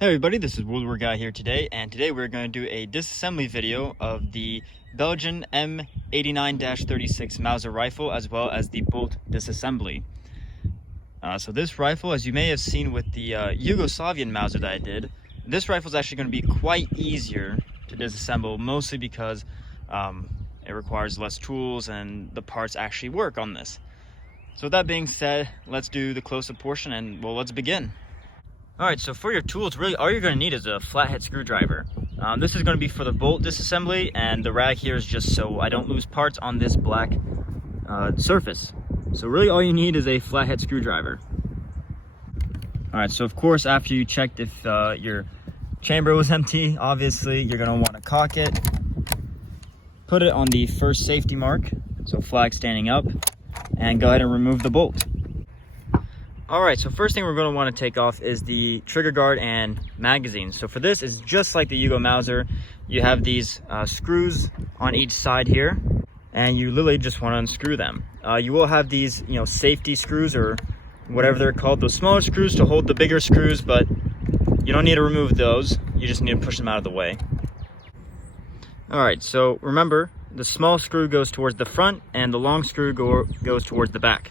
Hey everybody, this is Woodward Guy here today, and today we're going to do a disassembly video of the Belgian M89-36 Mauser rifle as well as the bolt disassembly. So this rifle, as you may have seen with the Yugoslavian Mauser that I did, this rifle is actually going to be quite easier to disassemble, mostly because it requires less tools and the parts actually work on this. So with that being said, let's do the close-up portion and well, let's begin. Alright, so for your tools, really all you're going to need is a flathead screwdriver. This is going to be for the bolt disassembly, and the rag here is just so I don't lose parts on this black surface. So really all you need is a flathead screwdriver. Alright, so of course after you checked if your chamber was empty, obviously you're going to want to cock it. Put it on the first safety mark, so flag standing up, and go ahead and remove the bolt. Alright, so first thing we're going to want to take off is the trigger guard and magazine. So for this, it's just like the Yugo Mauser. You have these screws on each side here, and you literally just want to unscrew them. You will have these, safety screws or whatever they're called, those smaller screws to hold the bigger screws, but you don't need to remove those. You just need to push them out of the way. Alright, so remember, the small screw goes towards the front and the long screw goes towards the back.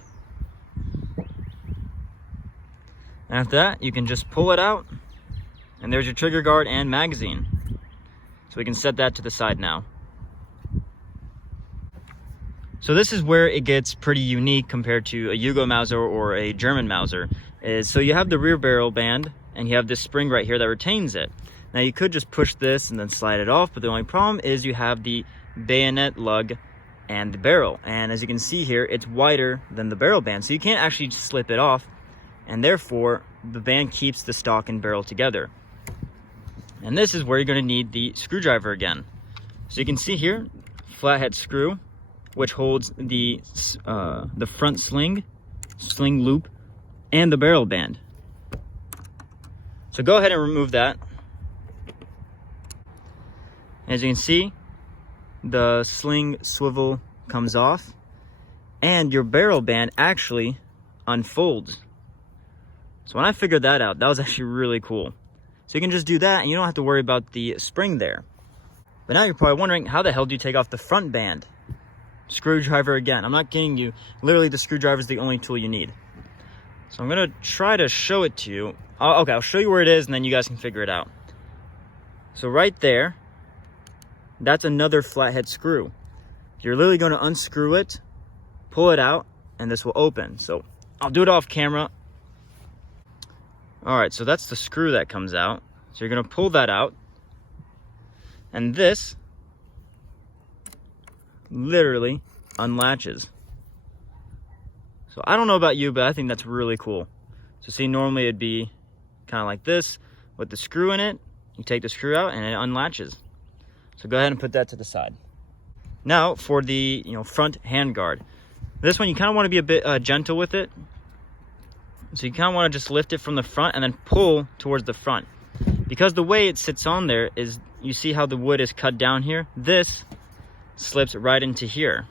After that, you can just pull it out, and there's your trigger guard and magazine. So we can set that to the side now. So this is where it gets pretty unique compared to a Yugo Mauser or a German Mauser. So you have the rear barrel band, and you have this spring right here that retains it. Now you could just push this and then slide it off, but the only problem is you have the bayonet lug and the barrel. And as you can see here, it's wider than the barrel band, so you can't actually slip it off. And therefore, the band keeps the stock and barrel together. And this is where you're going to need the screwdriver again. So you can see here, flathead screw, which holds the front sling loop, and the barrel band. So go ahead and remove that. As you can see, the sling swivel comes off, and your barrel band actually unfolds. So when I figured that out, that was actually really cool. So you can just do that and you don't have to worry about the spring there. But now you're probably wondering, how the hell do you take off the front band? Screwdriver again. I'm not kidding you. Literally the screwdriver is the only tool you need. So I'm going to try to show it to you. Okay, I'll show you where it is and then you guys can figure it out. So right there, that's another flathead screw. You're literally going to unscrew it, pull it out, and this will open. So I'll do it off camera. Alright, so that's the screw that comes out. So you're going to pull that out. And this literally unlatches. So I don't know about you, but I think that's really cool. So see, normally it'd be kind of like this with the screw in it. You take the screw out and it unlatches. So go ahead and put that to the side. Now for the front hand guard. This one you kind of want to be a bit gentle with it. So you kind of want to just lift it from the front and then pull towards the front. Because the way it sits on there is, you see how the wood is cut down here? This slips right into here.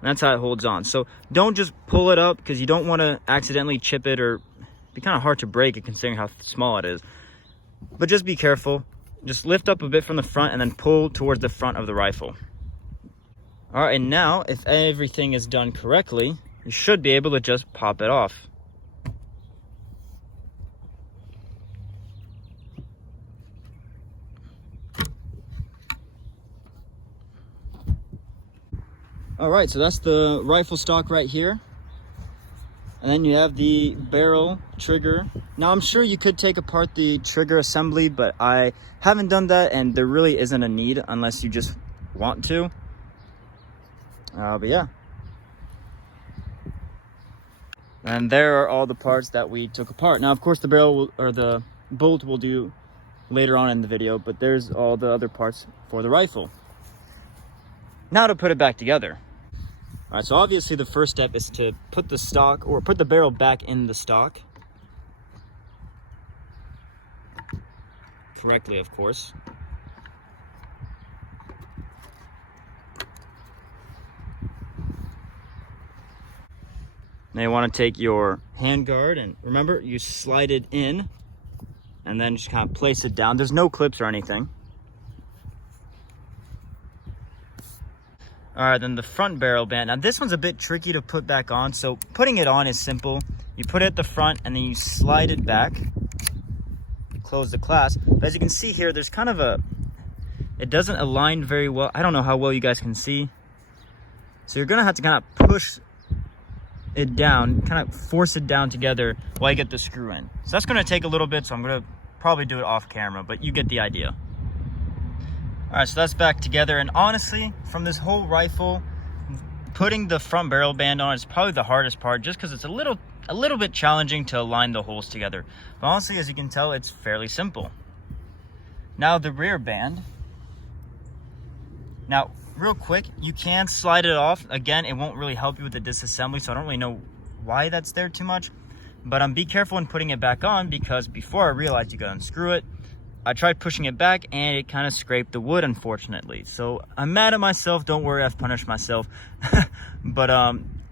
And that's how it holds on. So don't just pull it up because you don't want to accidentally chip it, or it'd be kind of hard to break it considering how small it is. But just be careful. Just lift up a bit from the front and then pull towards the front of the rifle. Alright, and now if everything is done correctly, you should be able to just pop it off. Alright, so that's the rifle stock right here. And then you have the barrel trigger. Now I'm sure you could take apart the trigger assembly, but I haven't done that and there really isn't a need unless you just want to. But yeah. And there are all the parts that we took apart. Now, of course, the barrel or the bolt we'll do later on in the video, but there's all the other parts for the rifle. Now to put it back together. All right, so obviously the first step is to put the stock, or put the barrel back in the stock. Correctly, of course. Now you want to take your hand guard, and remember, you slide it in and then just kind of place it down. There's no clips or anything. All right, then the front barrel band. Now this one's a bit tricky to put back on, so putting it on is simple. You put it at the front and then you slide it back, close the clasp. But as you can see here, there's kind of it doesn't align very well. I don't know how well you guys can see. So you're gonna have to kind of push it down, kind of force it down together while you get the screw in. So that's gonna take a little bit, so I'm gonna probably do it off camera, but you get the idea. All right, so that's back together. And honestly, from this whole rifle, putting the front barrel band on is probably the hardest part, just because it's a little bit challenging to align the holes together. But honestly, as you can tell, it's fairly simple. Now the rear band. Now, real quick, you can slide it off. Again, it won't really help you with the disassembly, so I don't really know why that's there too much. But be careful in putting it back on, because before I realized you gotta unscrew it, I tried pushing it back and it kind of scraped the wood, unfortunately. So I'm mad at myself. Don't worry, I've punished myself. But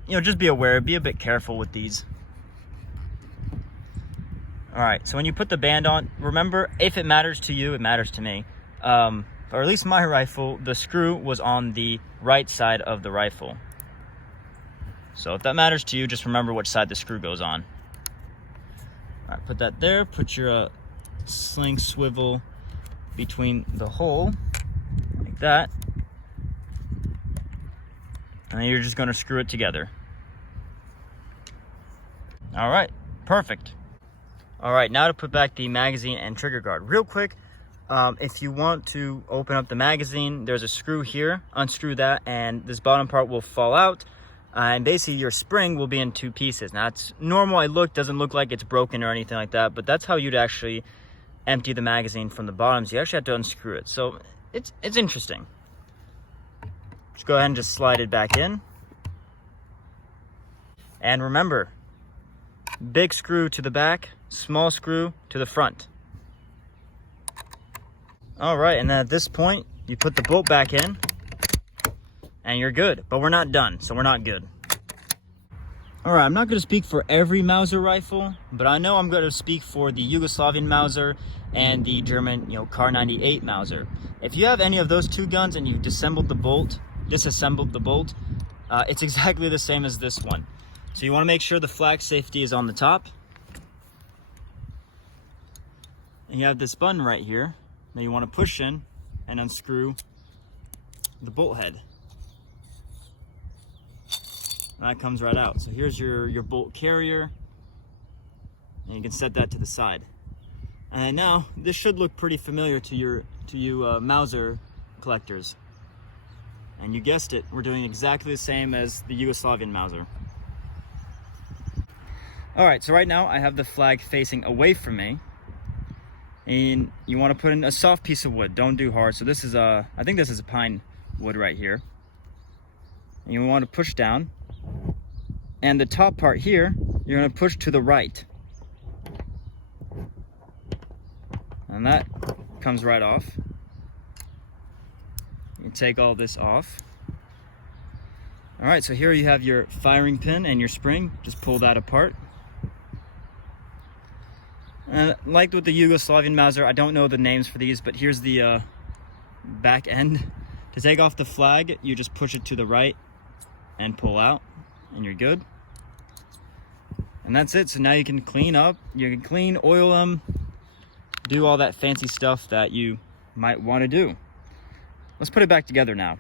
you know, just be aware, be a bit careful with these. All right, so when you put the band on, remember, if it matters to you, it matters to me. Or at least my rifle, the screw was on the right side of the rifle. So if that matters to you, just remember which side the screw goes on. All right, put that there. Put your sling swivel between the hole like that, and then you're just going to screw it together. All right, perfect. All right, now to put back the magazine and trigger guard. Real quick, if you want to open up the magazine, there's a screw here. Unscrew that and this bottom part will fall out, and basically your spring will be in two pieces. Now it's normal, doesn't look like it's broken or anything like that, but that's how you'd actually empty the magazine from the bottoms. You actually have to unscrew it, so it's interesting. Just go ahead and just slide it back in, and remember, big screw to the back, small screw to the front. All right, and then at this point you put the bolt back in and you're good, but we're not done, so we're not good. All right, I'm not going to speak for every Mauser rifle, but I know I'm going to speak for the Yugoslavian Mauser and the German, Kar 98 Mauser. If you have any of those two guns and you've disassembled the bolt, it's exactly the same as this one. So you want to make sure the flag safety is on the top. And you have this button right here that you want to push in and unscrew the bolt head. That comes right out. So here's your bolt carrier, and you can set that to the side. And now this should look pretty familiar to you Mauser collectors. And you guessed it, we're doing exactly the same as the Yugoslavian Mauser. All right, so right now I have the flag facing away from me, and you want to put in a soft piece of wood. Don't do hard. So this is I think this is a pine wood right here, and you want to push down. And the top part here, you're going to push to the right. And that comes right off. You take all this off. All right, so here you have your firing pin and your spring. Just pull that apart. And like with the Yugoslavian Mauser, I don't know the names for these, but here's the back end. To take off the flag, you just push it to the right and pull out, and you're good. And that's it. So now you can clean up, you can clean, oil them, do all that fancy stuff that you might want to do. Let's put it back together now.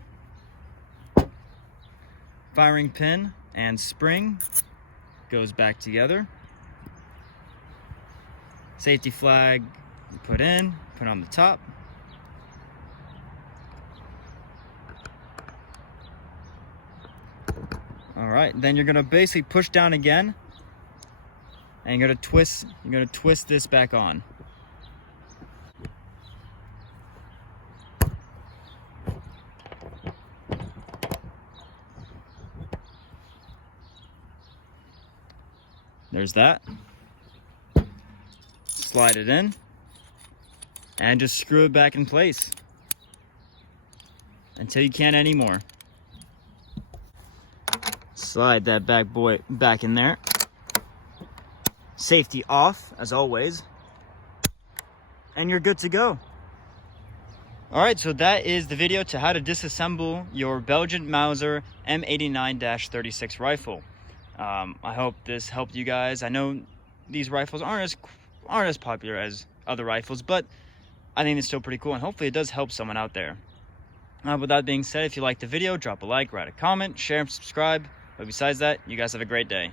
Firing pin and spring goes back together. Safety flag put in, put on the top. All right, then you're gonna basically push down again, and you're gonna twist this back on. There's that. Slide it in and just screw it back in place until you can't anymore. Slide that bad boy back in there. Safety off, as always. and you're good to go. Alright, so that is the video to how to disassemble your Belgian Mauser M89-36 rifle. I hope this helped you guys. I know these rifles aren't as popular as other rifles, but I think it's still pretty cool, and hopefully it does help someone out there. With that being said, if you liked the video, drop a like, write a comment, share, and subscribe. But besides that, you guys have a great day.